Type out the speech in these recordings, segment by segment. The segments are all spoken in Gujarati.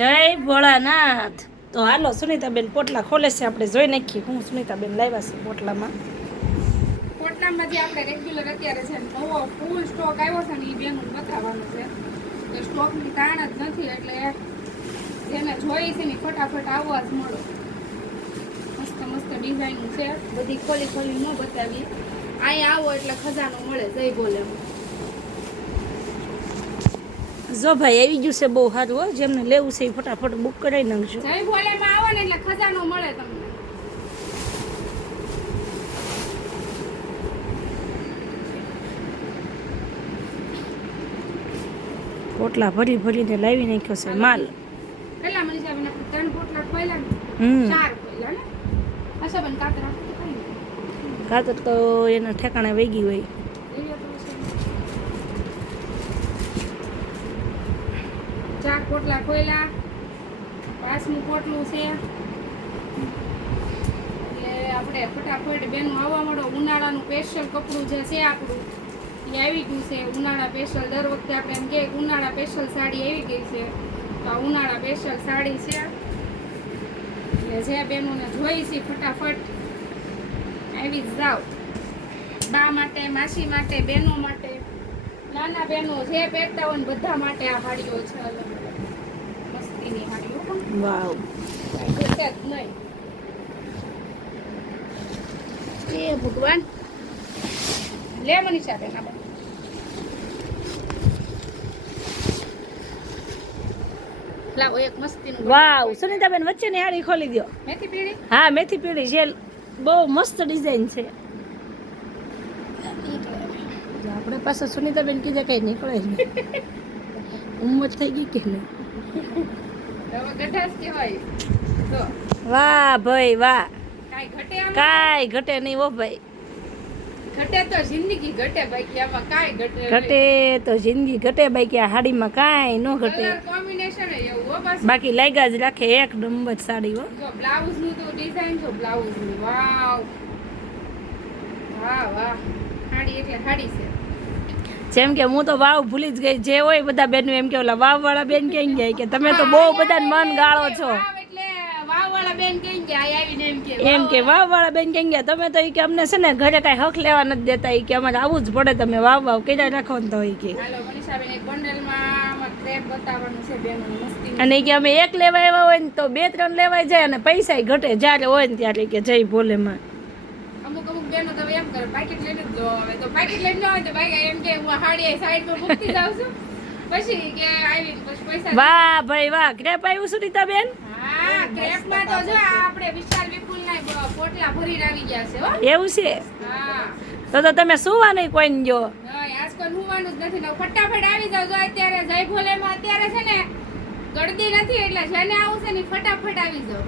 જય ભોળાનાથ. તો હાલો સુનીતાબેન પોટલા ખોલે છે, આપણે જોઈ નાખીએ હું સુનીતાબેન લાવ્યા છે પોટલામાં. પોટલામાં જે આપણે રેગ્યુલર અત્યારે છે નવો ફૂલ સ્ટોક આવ્યો છે ને એ બેનું બતાવવાનું છે. તો સ્ટોકની તાણ જ નથી એટલે જેને જોઈ છે ને ફટાફટ આવવા જ મળો. મસ્ત મસ્ત ડિઝાઇન છે, બધી ખોલી ખોલી ન બતાવીએ. અહીંયા આવો એટલે ખજાનો મળે. જય બોલે. જો ભાઈ આવી ગયું છે બહુ સારું હો, જેમને લેવું છે એ ફટાફટ બુક કરાવી નાખજો. જય ભોલેમાં આવો ને એટલે ખજાનો મળે તમને. પોટલા ભરી ભરીને લાવી નાખ્યો છે માલ. કેટલા મળી જાય? આપણે 3 પોટલા ખોલ્યા ને 4 ખોલ્યા ને. અચ્છા બન કાતર રાખો કઈ નહીં. કાતર તો એના ઠેકાણે વહી હોય. ચાર પોટલા ખોલ્યા, 5મું પોટલું છે એટલે આપણે ફટાફટ બેનું આવવા મળો. ઉનાળાનું સ્પેશિયલ કપડું જે છે આપણું એ આવી ગયું છે. ઉનાળા સ્પેશિયલ દર વખતે આપણે એમ કે ઉનાળા સ્પેશિયલ સાડી આવી ગઈ છે, તો આ ઉનાળા સ્પેશિયલ સાડી છે. એટલે જે બેનોને જોઈ છે ફટાફટ આવી જ જાઓ. બા માટે, માસી માટે, બહેનો માટે, નાના બહેનો જે પહેરતા હોય ને બધા માટે આ સાડીઓ છે. અલગ અલગ મસ્તીની સાડીઓ પણ વાવ, કાંઈ ઘટે જ નહીં. એ ભગવાન લે મનીષા બેન આ લાવો એક મસ્તીનું. વાવ સુનીતાબેન વચ્ચેની હાડી ખોલી દો. મેથી પીળી. હા મેથી પીળી છે, બહુ મસ્ત ડિઝાઇન છે. આપણે પાસે સુનીતાબેન કીધે કઈ નીકળે જ નહીં. ઉંમર થઈ ગઈ કે નહીં? હવે ગઢાસ કહેવાય. જો વાહ ભાઈ વાહ, કાંઈ ઘટે આમાં? કાંઈ ઘટે નહીં હો ભાઈ. ઘટે તો જિંદગી ઘટે, બાકી આમાં કાંઈ ઘટે નહીં. ઘટે તો જિંદગી ઘટે, બાકી આ હાડીમાં કાંઈ ન ઘટે. કલર કોમ્બિનેશન એવું હો બસ. બાકી લાગ્યા જ રાખે એક નંબર સાડી હો. જો બ્લાઉઝ નું તો ડિઝાઇન જો બ્લાઉઝ નું વાવ વાહ વાહ. સાડી એટલે સાડી છે. જેમ કે હું તો વાવ ભૂલી જ ગઈ. જે હોય બધા બેનો એમ કે ઓલા વાવ વાળા બેન ક્યાં ગયા કે તમે તો બહુ બધા મન ગાળો છો. વાવ એટલે વાવ વાળા બેન કઈ ગયા આવીને એમ કે વાવ વાળા બેન ક્યાં ગયા તમે તો ઈ કે અમને છે ને ઘરે કાંઈ હક લેવા નથી દેતા. ઈ કે અમારે આવવું જ પડે, તમે વાવ વાવ કર્યા રાખો ને તો ઈ કે. હાલો મનીષાબેન એક બંડલમાં ક્રેપ બતાવવાનું છે બેનોની મસ્તી. અને ઈ કે અમે એક લેવા આવ્યા હોય ને તો 2-3 લેવાય જાય અને પૈસા ઘટે જ્યારે હોય ને ત્યારે કે જય ભોલેમાં. અમુક અમુક બેનો તો એમ કરે પાકીટ લઈને જ લો. હવે તો પાકીટ લઈને ન હોય તો ભાઈ એમ કે હું હાડી સાઈડમાં મૂકતી જાઉં છું, પછી કે આવી પછી પૈસા. વાહ ભાઈ વાહ, ક્રેપ આવ્યું સુનીતાબેન. હા ક્રેપમાં તો જો આપણે વિશાલ વિપુલના પોટલા ભરીને આવી ગયા છે હો. એવું છે હા તો તમે સુવા નહીં કોઈ ને જો. નહીં આજ કોઈ હુવાનું જ નથી ને ફટાફટ આવી જાવ. જો અત્યારે જય ભોલેમાં અત્યારે છે ને ગળદી નથી એટલે જેને આવું છે ને ફટાફટ આવી જાવ.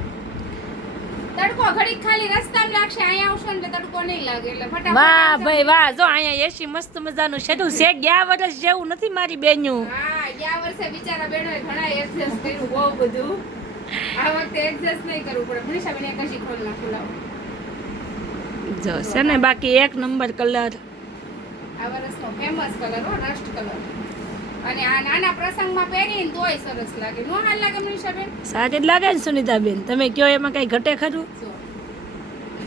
તડકો ઘડીક ખાલી રસ્તામાં લાગશે, અહીંયા આવશો ને તડકો નહીં લાગે એટલે ફટાફટ. વાહ ભાઈ વાહ, જો અહીંયા એસી મસ્ત મજાનું શેડું છે. ગયા વર્ષ જેવું નથી મારી બેન્યું. હા ગયા વર્ષે બિચારા બેનોએ ઘણા એડજસ્ટ કર્યું બહુ બધું. આ વખતે એડજસ્ટ નહીં કરવું પડે. મનીષાબેન એક જ ખોલ નાખું લાવો. જો છે ને બાકી એક નંબર કલર. આ વર્ષનો ફેમસ કલર હો, રસ્ટ કલર. અને આ નાના પ્રસંગમાં પહેરીને તોય સરસ લાગે. નો હાલ લાગે મનીષાબેન? સારી જ લાગે ને સુનીતાબેન. તમે કયો એમાં કઈ ઘટે ખરું? જો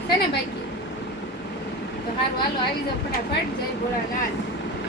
છે ને બાકી તો હારું હાલો આવી જાવ ફટાફટ. જય ભોળાનાથ.